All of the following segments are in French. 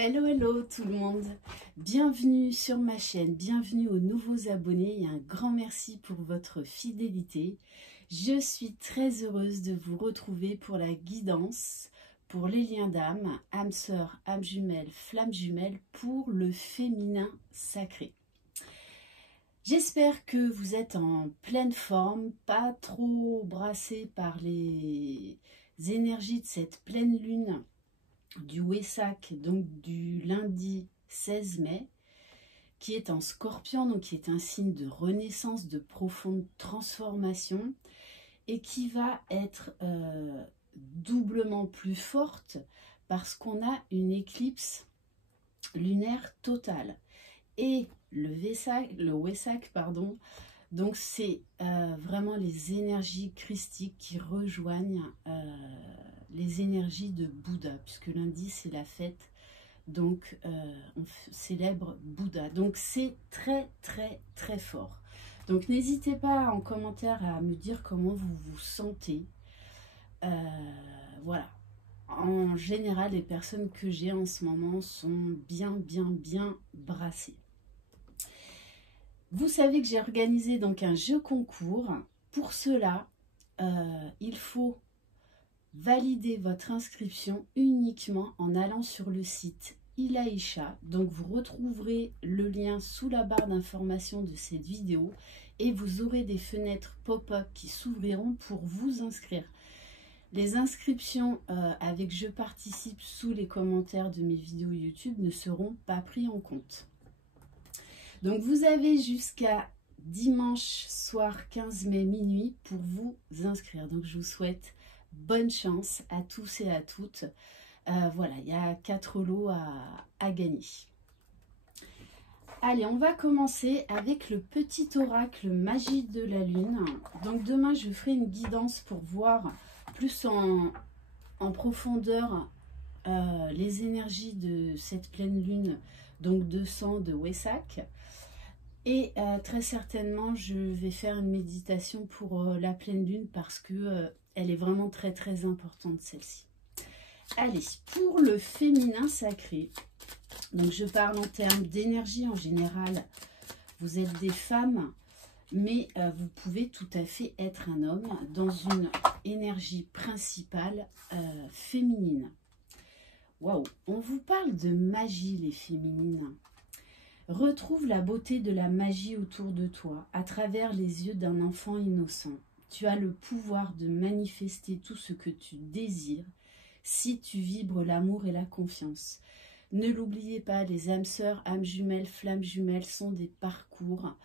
Hello, hello tout le monde, bienvenue sur ma chaîne, bienvenue aux nouveaux abonnés et un grand merci pour votre fidélité. Je suis très heureuse de vous retrouver pour la guidance, pour les liens d'âme, âme sœur, âme jumelle, flamme jumelle, pour le féminin sacré. J'espère que vous êtes en pleine forme, pas trop brassé par les énergies de cette pleine lune du Wesak, donc du lundi 16 mai, qui est en Scorpion, donc qui est un signe de renaissance, de profonde transformation, et qui va être doublement plus forte parce qu'on a une éclipse lunaire totale. Et le Wesak, pardon, donc c'est vraiment les énergies christiques qui rejoignent les énergies de Bouddha, puisque lundi c'est la fête, donc on célèbre Bouddha. Donc c'est très très très fort. Donc n'hésitez pas en commentaire à me dire comment vous vous sentez. Voilà. En général, les personnes que j'ai en ce moment sont bien brassées. Vous savez que j'ai organisé donc un jeu concours. Pour cela, il faut valider votre inscription uniquement en allant sur le site Ilaïcha. Donc vous retrouverez le lien sous la barre d'information de cette vidéo et vous aurez des fenêtres pop-up qui s'ouvriront pour vous inscrire. Les inscriptions avec je participe sous les commentaires de mes vidéos YouTube ne seront pas pris en compte. Donc vous avez jusqu'à dimanche soir 15 mai minuit pour vous inscrire. Donc je vous souhaite bonne chance à tous et à toutes. Voilà, il y a 4 lots à gagner. Allez, on va commencer avec le petit oracle magie de la lune. Donc demain, je ferai une guidance pour voir plus en profondeur les énergies de cette pleine lune, donc de sang de Wesak. Et très certainement, je vais faire une méditation pour la pleine lune parce que elle est vraiment très très importante celle-ci. Allez, pour le féminin sacré, donc je parle en termes d'énergie en général. Vous êtes des femmes, mais vous pouvez tout à fait être un homme dans une énergie principale féminine. Waouh, on vous parle de magie les féminines. Retrouve la beauté de la magie autour de toi à travers les yeux d'un enfant innocent. Tu as le pouvoir de manifester tout ce que tu désires si tu vibres l'amour et la confiance. Ne l'oubliez pas, les âmes sœurs, âmes jumelles, flammes jumelles sont des parcours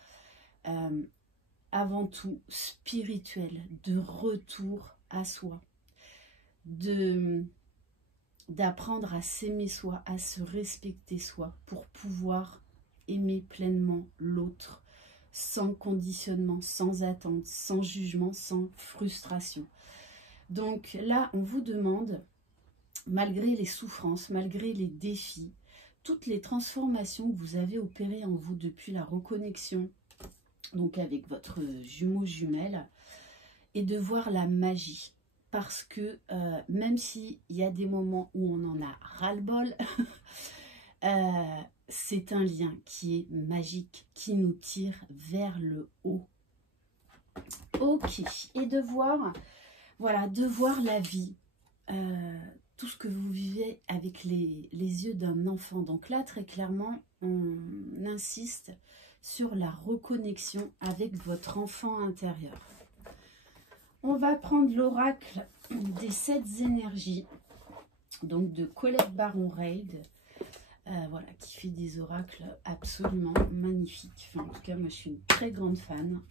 avant tout spirituels, de retour à soi, d'apprendre à s'aimer soi, à se respecter soi pour pouvoir aimer pleinement l'autre, sans conditionnement, sans attente, sans jugement, sans frustration. Donc là, on vous demande, malgré les souffrances, malgré les défis, toutes les transformations que vous avez opérées en vous depuis la reconnexion, donc avec votre jumeau jumelle, et de voir la magie. Parce que même s'il y a des moments où on en a ras-le-bol, c'est un lien qui est magique, qui nous tire vers le haut. Ok, et de voir, voilà, de voir la vie, tout ce que vous vivez avec les yeux d'un enfant. Donc là, très clairement, on insiste sur la reconnexion avec votre enfant intérieur. On va prendre l'oracle des 7 énergies, donc de Colette Baron-Reid. Voilà, qui fait des oracles absolument magnifiques. Enfin, en tout cas, moi, je suis une très grande fan.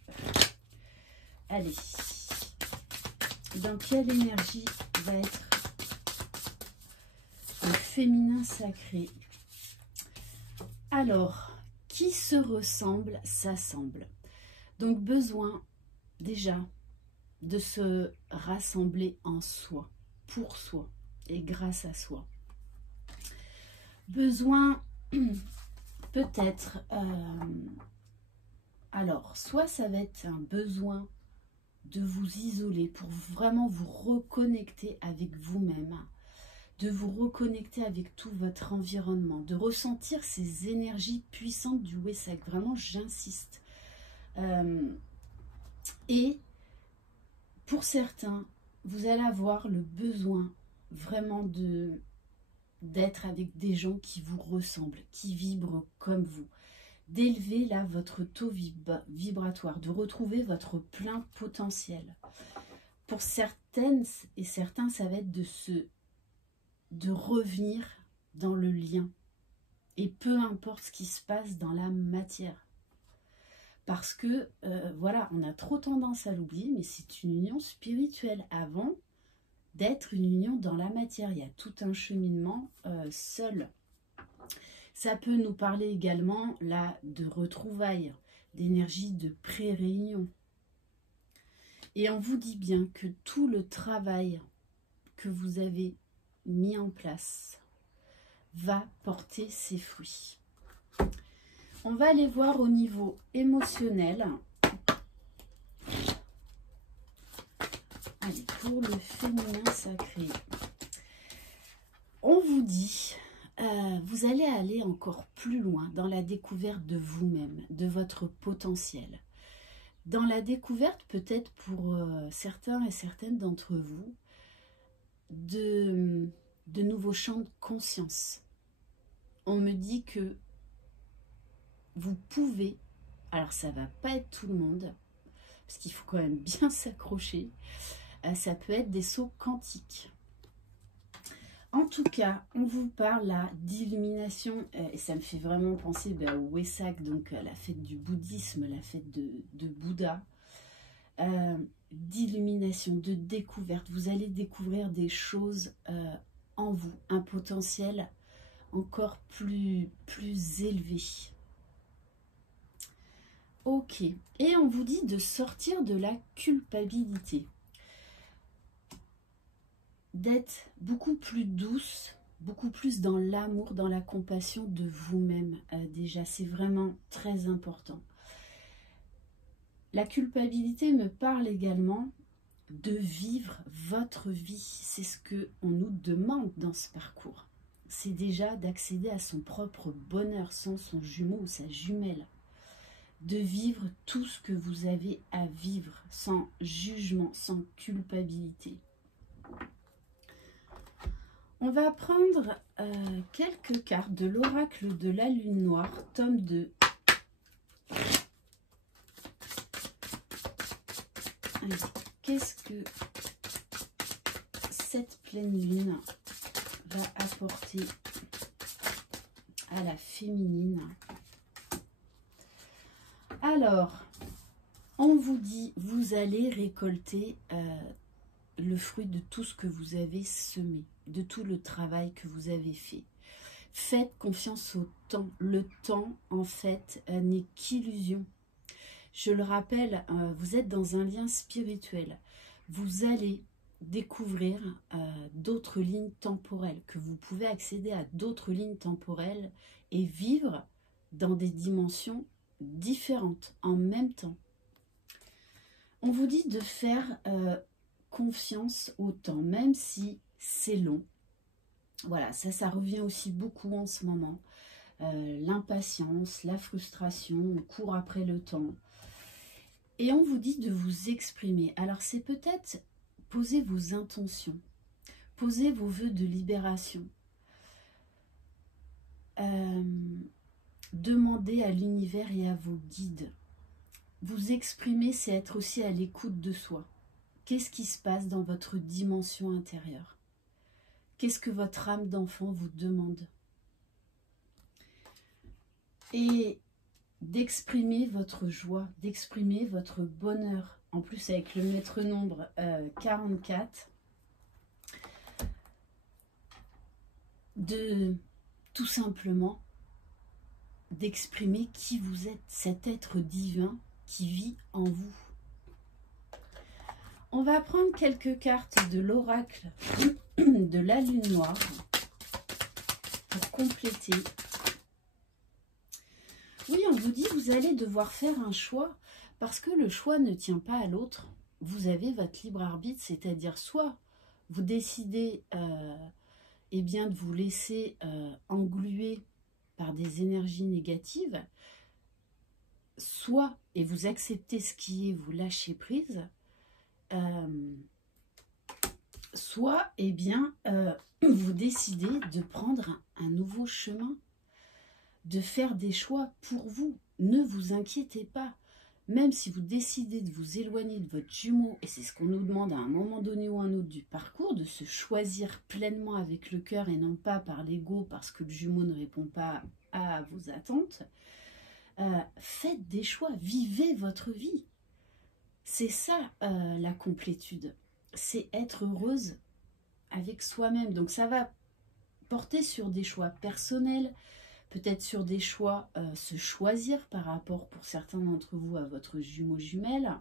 Allez, dans quelle énergie va être le féminin sacré? Alors, qui se ressemble, s'assemble. Donc, besoin, déjà, de se rassembler en soi, pour soi et grâce à soi. Besoin peut-être, alors soit ça va être un besoin de vous isoler pour vraiment vous reconnecter avec vous-même, de vous reconnecter avec tout votre environnement, de ressentir ces énergies puissantes du Wesak. Vraiment, j'insiste. Et pour certains, vous allez avoir le besoin vraiment d'être avec des gens qui vous ressemblent, qui vibrent comme vous, d'élever là votre taux vibratoire, de retrouver votre plein potentiel. Pour certaines et certains, ça va être de revenir dans le lien. Et peu importe ce qui se passe dans la matière. Parce que, voilà, on a trop tendance à l'oublier, mais c'est une union spirituelle avant d'être une union dans la matière. Il y a tout un cheminement seul. Ça peut nous parler également là de retrouvailles, d'énergie de pré-réunion. Et on vous dit bien que tout le travail que vous avez mis en place va porter ses fruits. On va aller voir au niveau émotionnel. Allez, pour le féminin sacré, on vous dit, vous allez aller encore plus loin dans la découverte de vous-même, de votre potentiel. Dans la découverte, peut-être pour certains et certaines d'entre vous, de nouveaux champs de conscience. On me dit que vous pouvez, alors ça va pas être tout le monde, parce qu'il faut quand même bien s'accrocher, ça peut être des sauts quantiques. En tout cas, on vous parle là d'illumination, et ça me fait vraiment penser au Wesak, donc la fête du bouddhisme, la fête de Bouddha, d'illumination, de découverte. Vous allez découvrir des choses en vous, un potentiel encore plus élevé. Ok, et on vous dit de sortir de la culpabilité, d'être beaucoup plus douce, beaucoup plus dans l'amour, dans la compassion de vous-même. Déjà, c'est vraiment très important. La culpabilité me parle également de vivre votre vie. C'est ce qu'on nous demande dans ce parcours. C'est déjà d'accéder à son propre bonheur sans son jumeau ou sa jumelle. De vivre tout ce que vous avez à vivre sans jugement, sans culpabilité. On va prendre quelques cartes de l'oracle de la lune noire, tome 2. Qu'est-ce que cette pleine lune va apporter à la féminine? Alors, on vous dit, vous allez récolter le fruit de tout ce que vous avez semé, de tout le travail que vous avez fait. Faites confiance au temps. Le temps, en fait, n'est qu'illusion. Je le rappelle, vous êtes dans un lien spirituel. Vous allez découvrir d'autres lignes temporelles, que vous pouvez accéder à d'autres lignes temporelles et vivre dans des dimensions différentes en même temps. On vous dit de faire confiance au temps, même si c'est long. Voilà, ça revient aussi beaucoup en ce moment. L'impatience, la frustration, on court après le temps. Et on vous dit de vous exprimer. Alors c'est peut-être poser vos intentions, poser vos vœux de libération. Demandez à l'univers et à vos guides. Vous exprimer, c'est être aussi à l'écoute de soi. Qu'est-ce qui se passe dans votre dimension intérieure? Qu'est-ce que votre âme d'enfant vous demande? Et d'exprimer votre joie, d'exprimer votre bonheur. En plus, avec le maître nombre 44, de tout simplement d'exprimer qui vous êtes, cet être divin qui vit en vous. On va prendre quelques cartes de l'oracle de la lune noire pour compléter. Oui, on vous dit, vous allez devoir faire un choix parce que le choix ne tient pas à l'autre. Vous avez votre libre arbitre, c'est-à-dire soit vous décidez eh bien, de vous laisser engluer par des énergies négatives, soit, et vous acceptez ce qui est, vous lâchez prise, soit, eh bien, vous décidez de prendre un nouveau chemin, de faire des choix pour vous. Ne vous inquiétez pas. Même si vous décidez de vous éloigner de votre jumeau, et c'est ce qu'on nous demande à un moment donné ou un autre du parcours, de se choisir pleinement avec le cœur et non pas par l'ego parce que le jumeau ne répond pas à vos attentes, faites des choix, vivez votre vie. C'est ça la complétude, c'est être heureuse avec soi-même. Donc ça va porter sur des choix personnels, peut-être sur des choix, se choisir par rapport pour certains d'entre vous à votre jumeau jumelle,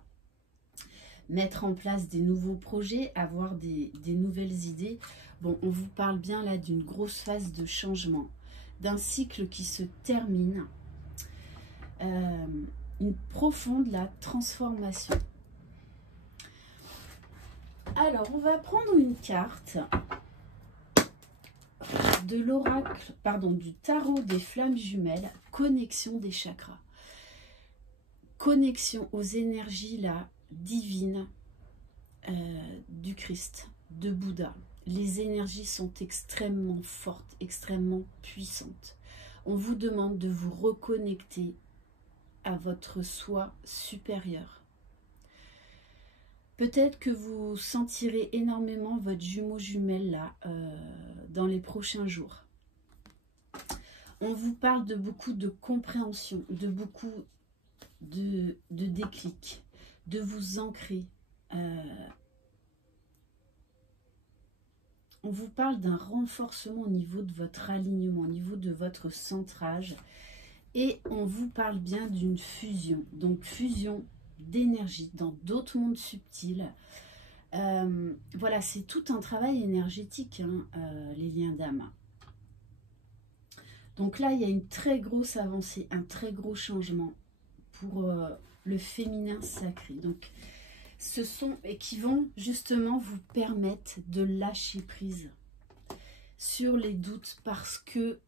mettre en place des nouveaux projets, avoir des nouvelles idées. Bon, on vous parle bien là d'une grosse phase de changement, d'un cycle qui se termine, une profonde transformation. Alors, on va prendre une carte de l'oracle, pardon, du tarot des flammes jumelles, connexion des chakras. Connexion aux énergies là, divines du Christ, de Bouddha. Les énergies sont extrêmement fortes, extrêmement puissantes. On vous demande de vous reconnecter à votre soi supérieur. Peut-être que vous sentirez énormément votre jumeau jumelle là dans les prochains jours. On vous parle de beaucoup de compréhension, de beaucoup de déclic, de vous ancrer. On vous parle d'un renforcement au niveau de votre alignement, au niveau de votre centrage. Et on vous parle bien d'une fusion. Donc fusion d'énergie dans d'autres mondes subtils. Voilà, c'est tout un travail énergétique, hein, les liens d'âme. Donc là, il y a une très grosse avancée, un très gros changement pour le féminin sacré. Donc, ce sont et qui vont justement vous permettre de lâcher prise sur les doutes parce que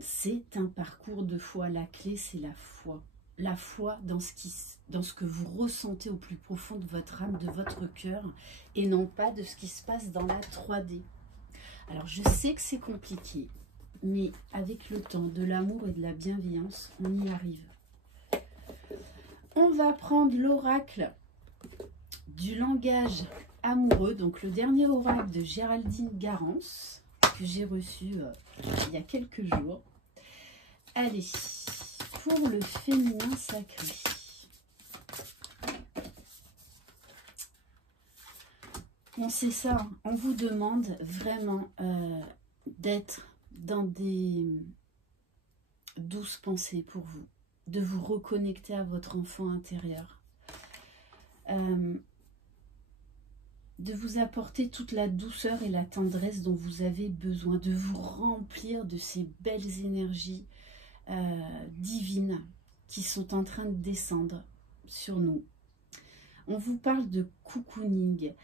c'est un parcours de foi. La clé, c'est la foi. La foi dans ce que vous ressentez au plus profond de votre âme, de votre cœur, et non pas de ce qui se passe dans la 3D. Alors, je sais que c'est compliqué, mais avec le temps, de l'amour et de la bienveillance, on y arrive. On va prendre l'oracle du langage amoureux, donc le dernier oracle de Géraldine Garance, que j'ai reçu il y a quelques jours. Allez, pour le féminin sacré. Bon, c'est ça, on vous demande vraiment d'être dans des douces pensées pour vous, de vous reconnecter à votre enfant intérieur, de vous apporter toute la douceur et la tendresse dont vous avez besoin, de vous remplir de ces belles énergies divines qui sont en train de descendre sur nous. On vous parle de cocooning,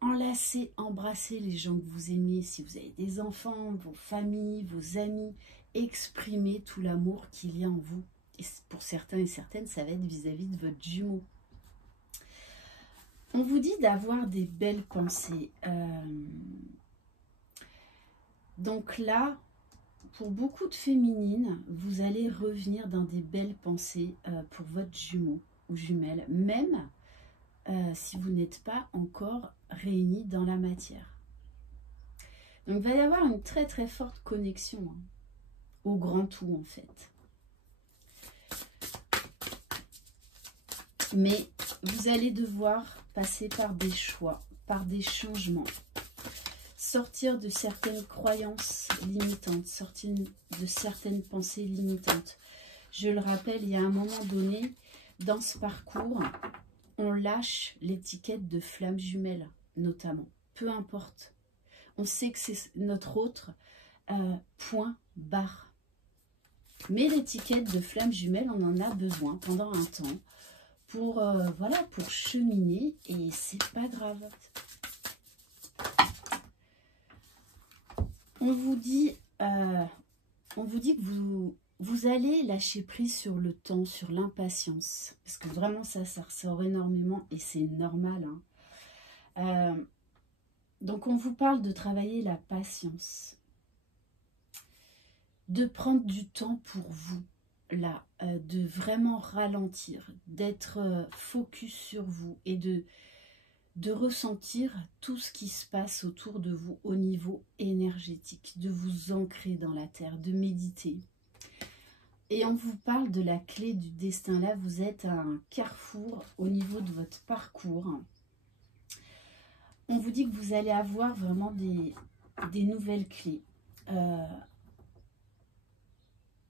enlacer, embrasser les gens que vous aimez, si vous avez des enfants, vos familles, vos amis, exprimez tout l'amour qu'il y a en vous. Et pour certains et certaines, ça va être vis-à-vis de votre jumeau. On vous dit d'avoir des belles pensées. Donc là, pour beaucoup de féminines, vous allez revenir dans des belles pensées pour votre jumeau ou jumelle, même si vous n'êtes pas encore réunis dans la matière. Donc il va y avoir une très très forte connexion hein, au grand tout en fait. Mais vous allez devoir passer par des choix, par des changements. Sortir de certaines croyances limitantes, sortir de certaines pensées limitantes. Je le rappelle, il y a un moment donné, dans ce parcours, on lâche l'étiquette de flamme jumelle, notamment. Peu importe. On sait que c'est notre autre point barre. Mais l'étiquette de flamme jumelle, on en a besoin pendant un temps pour, voilà, pour cheminer, et c'est pas grave. On vous dit que vous allez lâcher prise sur le temps, sur l'impatience, parce que vraiment ça ressort énormément et c'est normal, hein. Donc on vous parle de travailler la patience, de prendre du temps pour vous, là, de vraiment ralentir, d'être focus sur vous et de ressentir tout ce qui se passe autour de vous au niveau énergétique, de vous ancrer dans la terre, de méditer. Et on vous parle de la clé du destin. Là, vous êtes à un carrefour au niveau de votre parcours. On vous dit que vous allez avoir vraiment des nouvelles clés.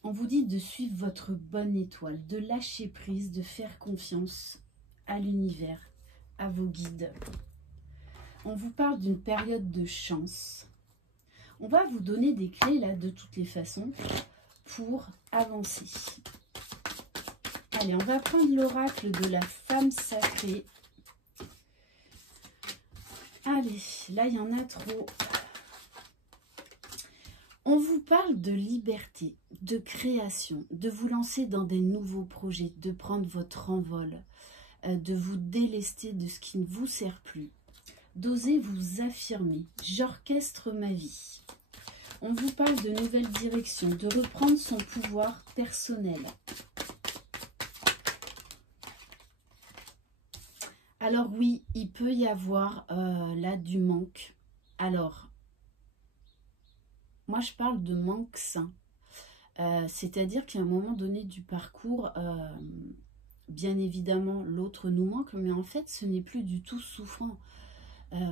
On vous dit de suivre votre bonne étoile, de lâcher prise, de faire confiance à l'univers, à vos guides. On vous parle d'une période de chance. On va vous donner des clés là de toutes les façons pour avancer. Allez, on va prendre l'oracle de la femme sacrée. Allez, là il y en a trop. On vous parle de liberté, de création, de vous lancer dans des nouveaux projets, de prendre votre envol, de vous délester de ce qui ne vous sert plus, d'oser vous affirmer. J'orchestre ma vie. On vous parle de nouvelles directions, de reprendre son pouvoir personnel. Alors oui, il peut y avoir là du manque. Alors, moi je parle de manque sain. C'est-à-dire qu'à un moment donné du parcours, bien évidemment l'autre nous manque, mais en fait ce n'est plus du tout souffrant.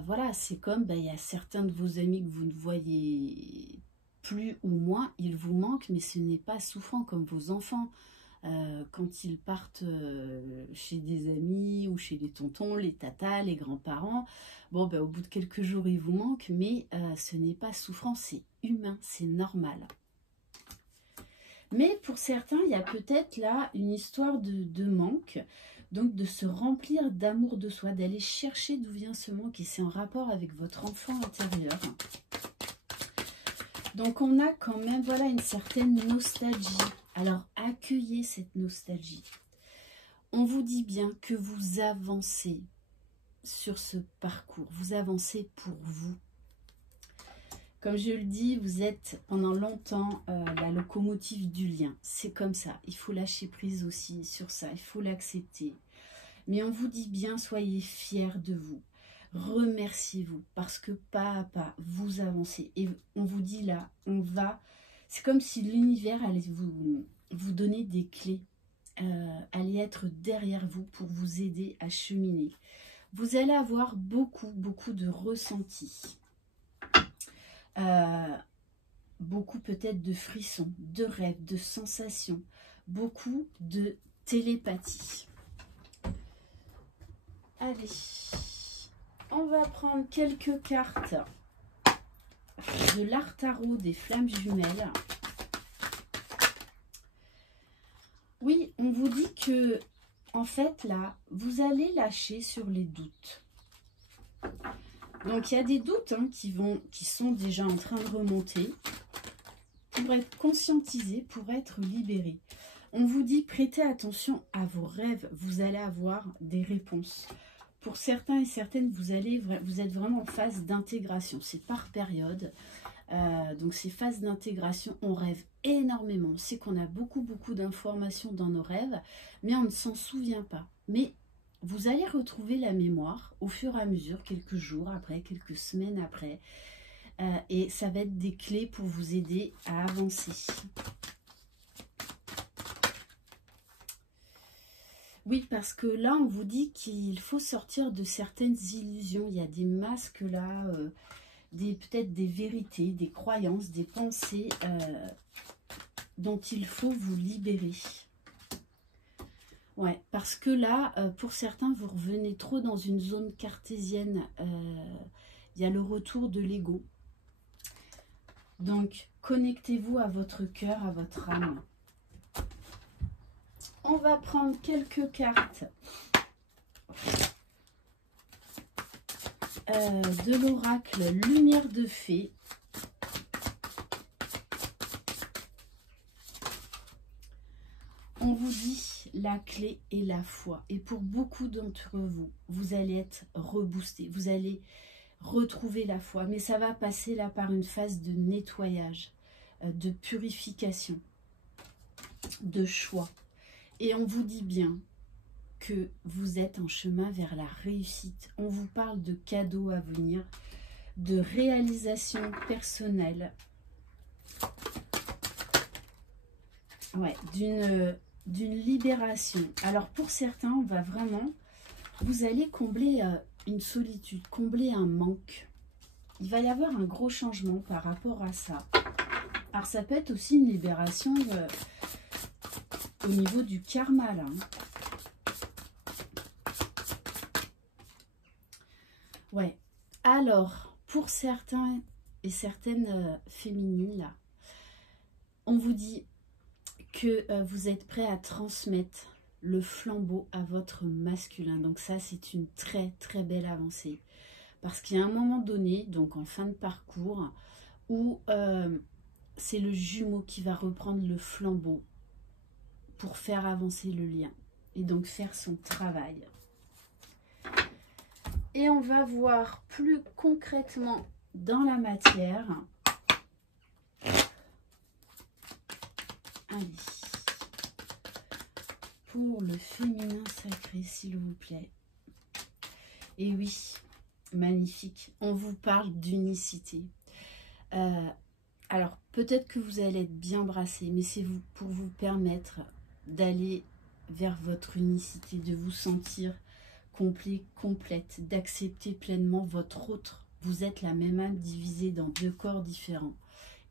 Voilà, c'est comme, il y a certains de vos amis que vous ne voyez plus ou moins, ils vous manquent, mais ce n'est pas souffrant, comme vos enfants. Quand ils partent chez des amis ou chez les tontons, les tatas, les grands-parents, bon, au bout de quelques jours, ils vous manquent, mais ce n'est pas souffrant, c'est humain, c'est normal. Mais pour certains, il y a peut-être là une histoire de manque, donc de se remplir d'amour de soi, d'aller chercher d'où vient ce manque, et c'est en rapport avec votre enfant intérieur. Donc on a quand même, voilà, une certaine nostalgie. Alors accueillez cette nostalgie. On vous dit bien que vous avancez sur ce parcours, vous avancez pour vous. Comme je le dis, vous êtes pendant longtemps la locomotive du lien. C'est comme ça, il faut lâcher prise aussi sur ça, il faut l'accepter. Mais on vous dit bien, soyez fiers de vous. Remerciez-vous parce que pas à pas, vous avancez. Et on vous dit là, on va... C'est comme si l'univers allait vous donner des clés, allait être derrière vous pour vous aider à cheminer. Vous allez avoir beaucoup de ressentis. Beaucoup peut-être de frissons, de rêves, de sensations. Beaucoup de télépathie. Allez, on va prendre quelques cartes de l'art tarot des flammes jumelles. Oui, on vous dit que, en fait, là, vous allez lâcher sur les doutes. Donc, il y a des doutes qui sont déjà en train de remonter pour être conscientisés, pour être libérés. On vous dit, prêtez attention à vos rêves, vous allez avoir des réponses. Pour certains et certaines, vous êtes vraiment en phase d'intégration. C'est par période. Donc ces phases d'intégration, on rêve énormément. On sait qu'on a beaucoup d'informations dans nos rêves, mais on ne s'en souvient pas. Mais vous allez retrouver la mémoire au fur et à mesure, quelques jours après, quelques semaines après. Et ça va être des clés pour vous aider à avancer. Oui, parce que là, on vous dit qu'il faut sortir de certaines illusions. Il y a des masques là, peut-être des vérités, des croyances, des pensées dont il faut vous libérer. Ouais, parce que là, pour certains, vous revenez trop dans une zone cartésienne. Il y a le retour de l'ego. Donc, connectez-vous à votre cœur, à votre âme. On va prendre quelques cartes de l'oracle Lumière de Fée. On vous dit la clé est la foi. Et pour beaucoup d'entre vous, vous allez être reboosté. Vous allez retrouver la foi. Mais ça va passer là par une phase de nettoyage, de purification, de choix. Et on vous dit bien que vous êtes en chemin vers la réussite. On vous parle de cadeaux à venir, de réalisation personnelle. Ouais, d'une libération. Alors pour certains, on va vraiment, vous allez combler une solitude, combler un manque. Il va y avoir un gros changement par rapport à ça. Alors ça peut être aussi une libération au niveau du karma là. Ouais. Alors pour certains et certaines féminines là, on vous dit que vous êtes prêt à transmettre le flambeau à votre masculin. Donc ça, c'est une très très belle avancée. Parce qu'il y a un moment donné, donc en fin de parcours, où c'est le jumeau qui va reprendre le flambeau pour faire avancer le lien. Et donc faire son travail. Et on va voir plus concrètement dans la matière. Allez. Pour le féminin sacré, s'il vous plaît. Et oui, magnifique. On vous parle d'unicité. Alors, peut-être que vous allez être bien brassé, mais c'est pour vous permettre d'aller vers votre unicité, de vous sentir complet, complète, d'accepter pleinement votre autre. Vous êtes la même âme divisée dans deux corps différents.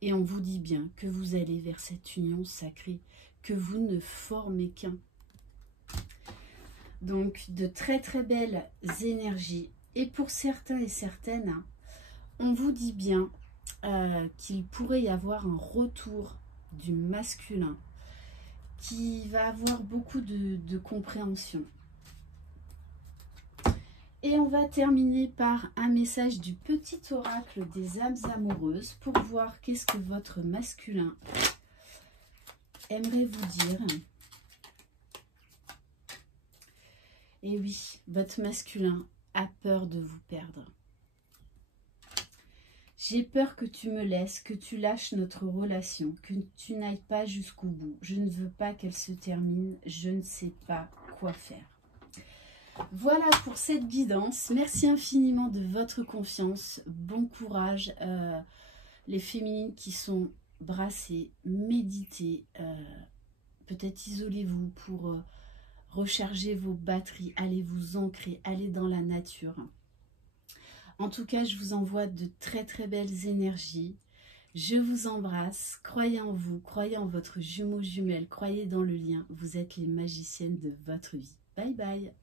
Et on vous dit bien que vous allez vers cette union sacrée, que vous ne formez qu'un. Donc, de très très belles énergies. Et pour certains et certaines, on vous dit bien qu'il pourrait y avoir un retour du masculin qui va avoir beaucoup de compréhension. Et on va terminer par un message du petit oracle des âmes amoureuses pour voir qu'est-ce que votre masculin aimerait vous dire. Et oui, votre masculin a peur de vous perdre. J'ai peur que tu me laisses, que tu lâches notre relation, que tu n'ailles pas jusqu'au bout. Je ne veux pas qu'elle se termine, je ne sais pas quoi faire. Voilà pour cette guidance. Merci infiniment de votre confiance. Bon courage. Les féminines qui sont brassées, méditez. Peut-être isolez-vous pour recharger vos batteries. Allez vous ancrer, allez dans la nature. En tout cas, je vous envoie de très très belles énergies. Je vous embrasse. Croyez en vous, croyez en votre jumeau jumelle, croyez dans le lien. Vous êtes les magiciennes de votre vie. Bye bye.